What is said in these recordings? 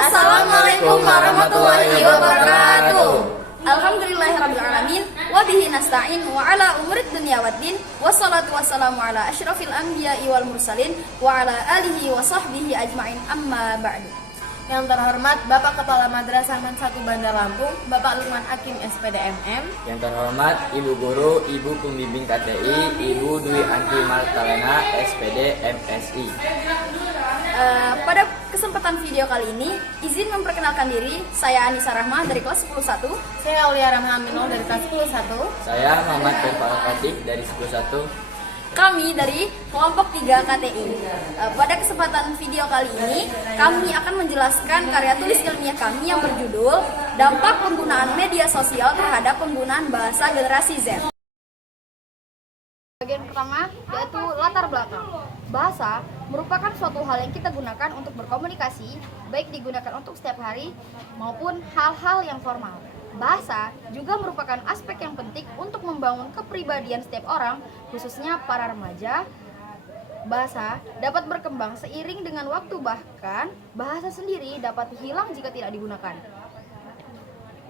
Assalamualaikum warahmatullahi wabarakatuh. Alhamdulillahirrabbilalamin. Wabihi nasta'in wa ala umurid dunia waddin. Wassalatu wassalamu ala ashrafil anbiya'i wal mursalin wa ala alihi wa sahbihi ajma'in, amma ba'du. Yang terhormat Bapak Kepala Madrasah Man 1 Bandar Lampung, Bapak Lukman Hakim SPD MM. Yang terhormat Ibu Guru, Ibu Pembimbing KTI, Ibu Dwi Anti Martalena SPD MSI. Pada kesempatan video kali ini, izin memperkenalkan diri. Saya Anissa Rahma dari kelas 10-1. Saya Aulia Rahma Aminul dari kelas 10-1. Saya Muhammad Firfal Fatih dari 10-1. Kami dari kelompok 3 KTI. Pada kesempatan video kali ini, kami akan menjelaskan karya tulis ilmiah kami yang berjudul Dampak Penggunaan Media Sosial Terhadap Penggunaan Bahasa Generasi Z. Bagian pertama yaitu latar belakang. Bahasa merupakan suatu hal yang kita gunakan untuk berkomunikasi, baik digunakan untuk setiap hari maupun hal-hal yang formal. Bahasa juga merupakan aspek yang penting untuk membangun kepribadian setiap orang, khususnya para remaja. Bahasa dapat berkembang seiring dengan waktu, bahkan bahasa sendiri dapat hilang jika tidak digunakan.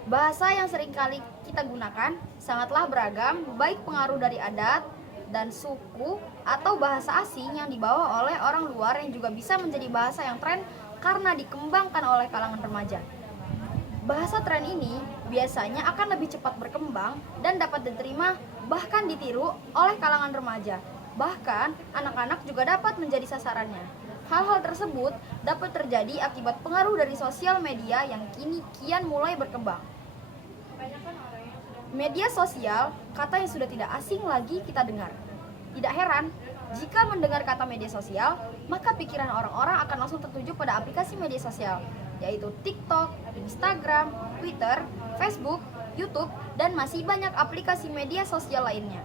Bahasa yang seringkali kita gunakan sangatlah beragam, baik pengaruh dari adat dan suku atau bahasa asing yang dibawa oleh orang luar yang juga bisa menjadi bahasa yang tren karena dikembangkan oleh kalangan remaja. Bahasa tren ini biasanya akan lebih cepat berkembang dan dapat diterima bahkan ditiru oleh kalangan remaja. Bahkan anak-anak juga dapat menjadi sasarannya. Hal-hal tersebut dapat terjadi akibat pengaruh dari sosial media yang kian mulai berkembang. Media sosial, kata yang sudah tidak asing lagi kita dengar. Tidak heran jika mendengar kata media sosial, maka pikiran orang-orang akan langsung tertuju pada aplikasi media sosial, yaitu TikTok, Instagram, Twitter, Facebook, YouTube, dan masih banyak aplikasi media sosial lainnya.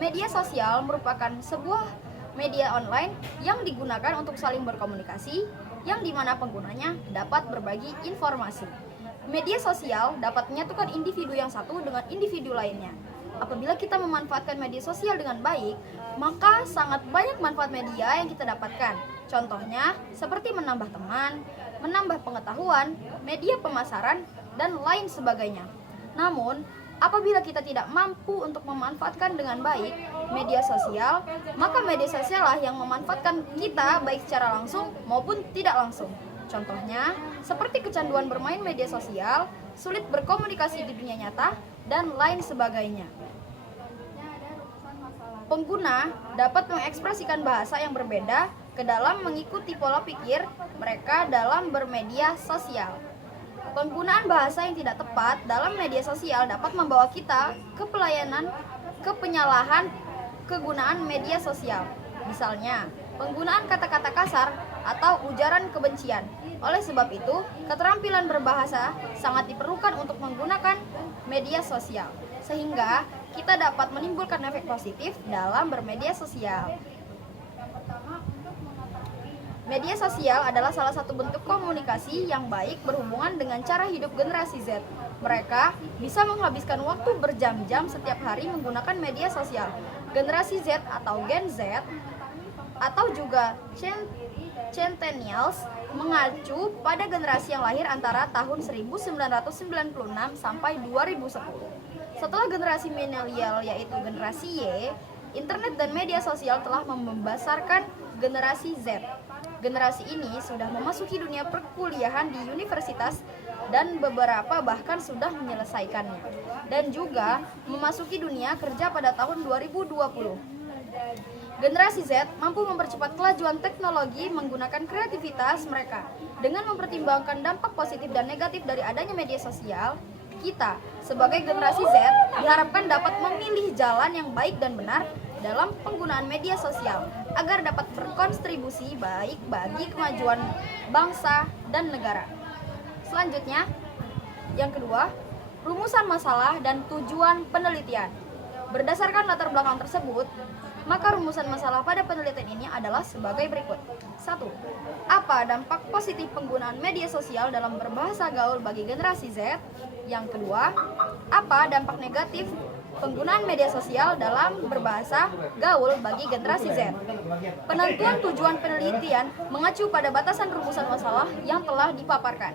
Media sosial merupakan sebuah media online yang digunakan untuk saling berkomunikasi, yang dimana penggunanya dapat berbagi informasi. Media sosial dapat menyatukan individu yang satu dengan individu lainnya. Apabila kita memanfaatkan media sosial dengan baik, maka sangat banyak manfaat media yang kita dapatkan. Contohnya, seperti menambah teman, menambah pengetahuan, media pemasaran, dan lain sebagainya. Namun, apabila kita tidak mampu untuk memanfaatkan dengan baik media sosial, maka media sosial lah yang memanfaatkan kita baik secara langsung maupun tidak langsung. Contohnya, seperti kecanduan bermain media sosial, sulit berkomunikasi di dunia nyata, dan lain sebagainya. Pengguna dapat mengekspresikan bahasa yang berbeda ke dalam mengikuti pola pikir mereka dalam bermedia sosial. Penggunaan bahasa yang tidak tepat dalam media sosial dapat membawa kita ke penyalahan kegunaan media sosial. Misalnya, penggunaan kata-kata kasar atau ujaran kebencian. Oleh sebab itu, keterampilan berbahasa sangat diperlukan untuk menggunakan media sosial, sehingga kita dapat menimbulkan efek positif dalam bermedia sosial. Media sosial adalah salah satu bentuk komunikasi yang baik berhubungan dengan cara hidup generasi Z. Mereka bisa menghabiskan waktu berjam-jam setiap hari menggunakan media sosial. Generasi Z atau Gen Z atau juga Centennials mengacu pada generasi yang lahir antara tahun 1996 sampai 2010. Setelah generasi milenial yaitu generasi Y, internet dan media sosial telah membesarkan generasi Z. Generasi ini sudah memasuki dunia perkuliahan di universitas dan beberapa bahkan sudah menyelesaikannya, dan juga memasuki dunia kerja pada tahun 2020. Generasi Z mampu mempercepat kelajuan teknologi menggunakan kreativitas mereka. Dengan mempertimbangkan dampak positif dan negatif dari adanya media sosial, kita sebagai generasi Z diharapkan dapat memilih jalan yang baik dan benar dalam penggunaan media sosial agar dapat berkontribusi baik bagi kemajuan bangsa dan negara. Selanjutnya, yang kedua, rumusan masalah dan tujuan penelitian. Berdasarkan latar belakang tersebut, maka rumusan masalah pada penelitian ini adalah sebagai berikut. 1. Apa dampak positif penggunaan media sosial dalam berbahasa gaul bagi generasi Z? Yang kedua, apa dampak negatif penggunaan media sosial dalam berbahasa gaul bagi generasi Z. Penentuan tujuan penelitian mengacu pada batasan rumusan masalah yang telah dipaparkan.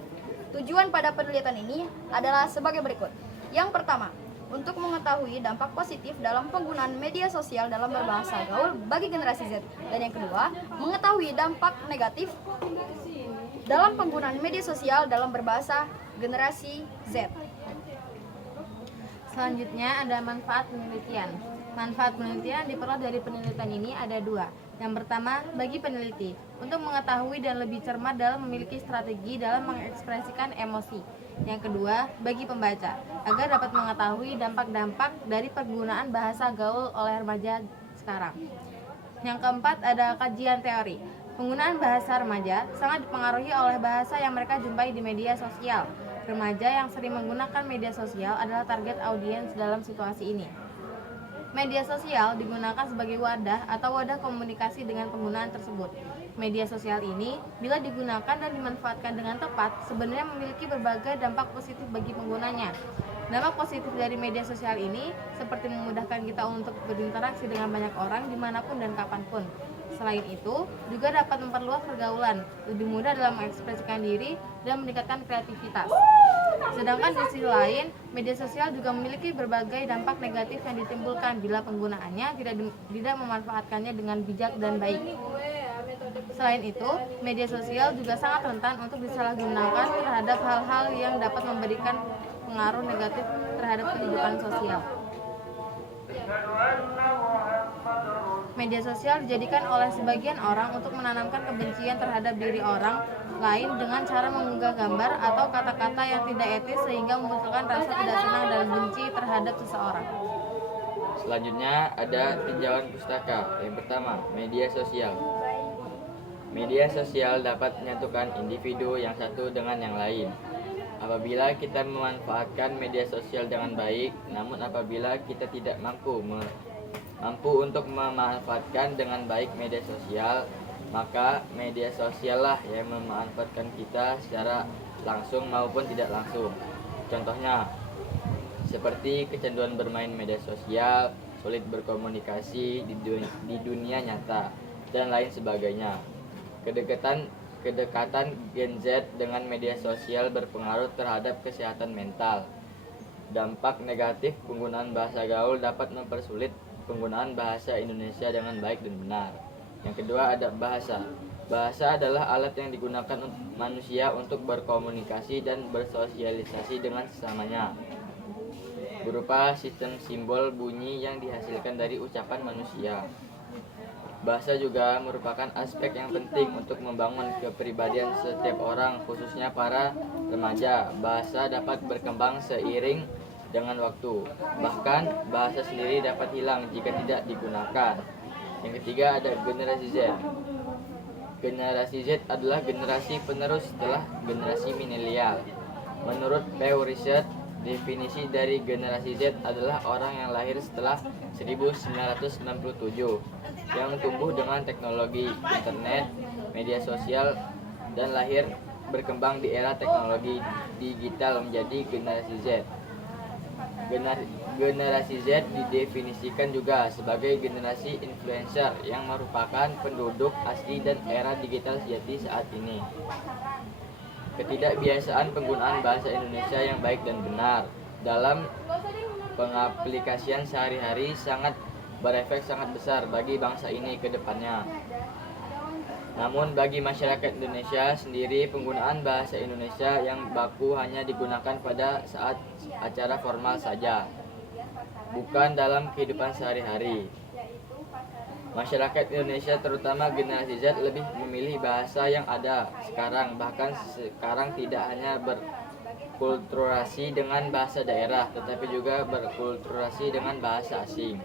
Tujuan pada penelitian ini adalah sebagai berikut. Yang pertama, untuk mengetahui dampak positif dalam penggunaan media sosial dalam berbahasa gaul bagi generasi Z. Dan yang kedua, mengetahui dampak negatif dalam penggunaan media sosial dalam berbahasa generasi Z. Selanjutnya ada manfaat penelitian. Manfaat penelitian yang diperoleh dari penelitian ini ada dua. Yang pertama, bagi peneliti, untuk mengetahui dan lebih cermat dalam memiliki strategi dalam mengekspresikan emosi. Yang kedua, bagi pembaca, agar dapat mengetahui dampak-dampak dari penggunaan bahasa gaul oleh remaja sekarang. Yang keempat, ada kajian teori. Penggunaan bahasa remaja sangat dipengaruhi oleh bahasa yang mereka jumpai di media sosial. Remaja yang sering menggunakan media sosial adalah target audiens dalam situasi ini. Media sosial digunakan sebagai wadah atau wadah komunikasi dengan penggunaan tersebut. Media sosial ini, bila digunakan dan dimanfaatkan dengan tepat, sebenarnya memiliki berbagai dampak positif bagi penggunanya. Dampak positif dari media sosial ini seperti memudahkan kita untuk berinteraksi dengan banyak orang dimanapun dan kapanpun. Selain itu, juga dapat memperluas pergaulan, lebih mudah dalam mengekspresikan diri, dan meningkatkan kreativitas. Sedangkan di sisi lain, media sosial juga memiliki berbagai dampak negatif yang ditimbulkan bila penggunaannya tidak memanfaatkannya dengan bijak dan baik. Selain itu, media sosial juga sangat rentan untuk disalahgunakan terhadap hal-hal yang dapat memberikan pengaruh negatif terhadap kehidupan sosial. Media sosial dijadikan oleh sebagian orang untuk menanamkan kebencian terhadap diri orang lain dengan cara mengunggah gambar atau kata-kata yang tidak etis sehingga memunculkan rasa tidak senang dan benci terhadap seseorang. Selanjutnya ada tinjauan pustaka. Yang pertama, media sosial. Media sosial dapat menyatukan individu yang satu dengan yang lain. Apabila kita memanfaatkan media sosial dengan baik, namun apabila kita tidak mampu untuk memanfaatkan dengan baik media sosial, maka media sosial lah yang memanfaatkan kita secara langsung maupun tidak langsung. Contohnya, seperti kecanduan bermain media sosial, sulit berkomunikasi di dunia nyata, dan lain sebagainya. Kedekatan Gen Z dengan media sosial berpengaruh terhadap kesehatan mental. Dampak negatif penggunaan bahasa gaul dapat mempersulit penggunaan bahasa Indonesia dengan baik dan benar. Yang kedua ada bahasa. Bahasa adalah alat yang digunakan manusia untuk berkomunikasi dan bersosialisasi dengan sesamanya, berupa sistem simbol bunyi yang dihasilkan dari ucapan manusia. Bahasa juga merupakan aspek yang penting untuk membangun kepribadian setiap orang, khususnya para remaja. Bahasa dapat berkembang seiring dengan waktu. Bahkan bahasa sendiri dapat hilang jika tidak digunakan. Yang ketiga ada generasi Z. Generasi Z adalah generasi penerus setelah generasi milenial. Menurut Pew Research, definisi dari generasi Z adalah orang yang lahir setelah 1997 yang tumbuh dengan teknologi internet, media sosial, dan lahir berkembang di era teknologi digital menjadi generasi Z. Generasi Z didefinisikan juga sebagai generasi influencer yang merupakan penduduk asli dan era digital sejati saat ini. Ketidakbiasaan penggunaan bahasa Indonesia yang baik dan benar dalam pengaplikasian sehari-hari berefek sangat besar bagi bangsa ini ke depannya. Namun bagi masyarakat Indonesia sendiri, penggunaan bahasa Indonesia yang baku hanya digunakan pada saat acara formal saja, bukan dalam kehidupan sehari-hari. Masyarakat Indonesia terutama generasi Z lebih memilih bahasa yang ada sekarang, bahkan sekarang tidak hanya berkulturasi dengan bahasa daerah, tetapi juga berkulturasi dengan bahasa asing.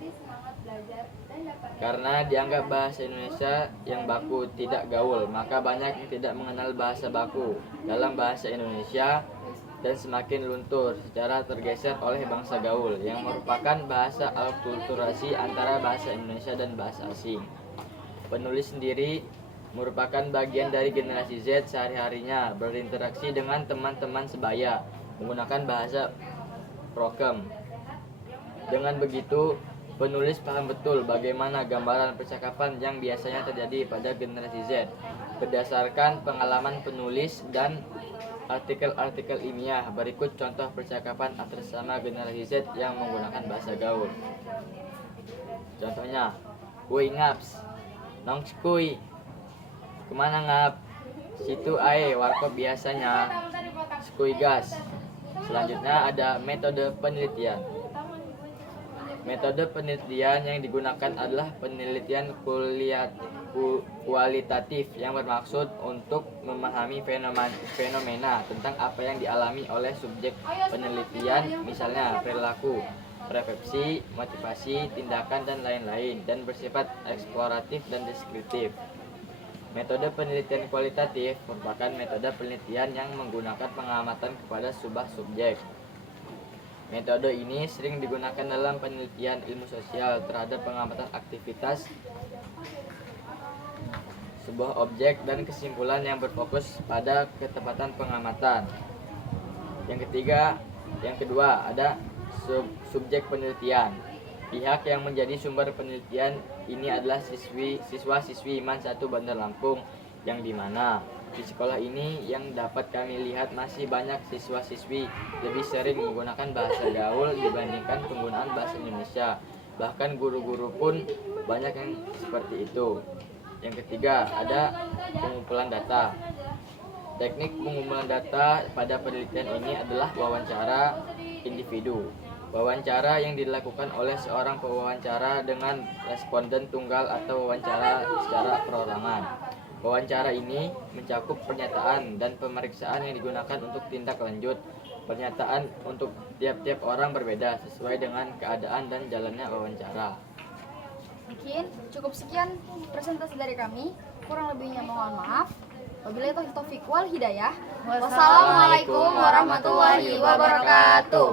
Karena dianggap bahasa Indonesia yang baku tidak gaul, maka banyak yang tidak mengenal bahasa baku dalam bahasa Indonesia dan semakin luntur secara tergeser oleh bangsa gaul yang merupakan bahasa akulturasi antara bahasa Indonesia dan bahasa asing. Penulis sendiri merupakan bagian dari generasi Z, sehari-harinya berinteraksi dengan teman-teman sebaya menggunakan bahasa prokem. Dengan begitu, penulis paham betul bagaimana gambaran percakapan yang biasanya terjadi pada generasi Z. Berdasarkan pengalaman penulis dan artikel-artikel ilmiah, berikut contoh percakapan atas nama generasi Z yang menggunakan bahasa gaul. Contohnya, "Woi ngaps, nong skui, kemana ngap? Situ ae warkop biasanya, skui gas." Selanjutnya ada metode penelitian. Metode penelitian yang digunakan adalah penelitian kualitatif yang bermaksud untuk memahami fenomena tentang apa yang dialami oleh subjek penelitian, misalnya perilaku, persepsi, motivasi, tindakan, dan lain-lain, dan bersifat eksploratif dan deskriptif. Metode penelitian kualitatif merupakan metode penelitian yang menggunakan pengamatan kepada sebuah subjek. Metode ini sering digunakan dalam penelitian ilmu sosial terhadap pengamatan aktivitas sebuah objek dan kesimpulan yang berfokus pada ketepatan pengamatan. Yang kedua ada subjek penelitian. Pihak yang menjadi sumber penelitian ini adalah siswa-siswi IMAN 1 Bandar Lampung, yang dimana di sekolah ini yang dapat kami lihat masih banyak siswa-siswi lebih sering menggunakan bahasa gaul dibandingkan penggunaan bahasa Indonesia. Bahkan guru-guru pun banyak yang seperti itu. Yang ketiga ada pengumpulan data. Teknik pengumpulan data pada penelitian ini adalah wawancara individu. Wawancara yang dilakukan oleh seorang pewawancara dengan responden tunggal atau wawancara secara perorangan. Wawancara ini mencakup pernyataan dan pemeriksaan yang digunakan untuk tindak lanjut. Pernyataan untuk tiap-tiap orang berbeda sesuai dengan keadaan dan jalannya wawancara. Mungkin cukup sekian presentasi dari kami. Kurang lebihnya mohon maaf. Wabillahi taufiq wal hidayah. Wassalamualaikum warahmatullahi wabarakatuh.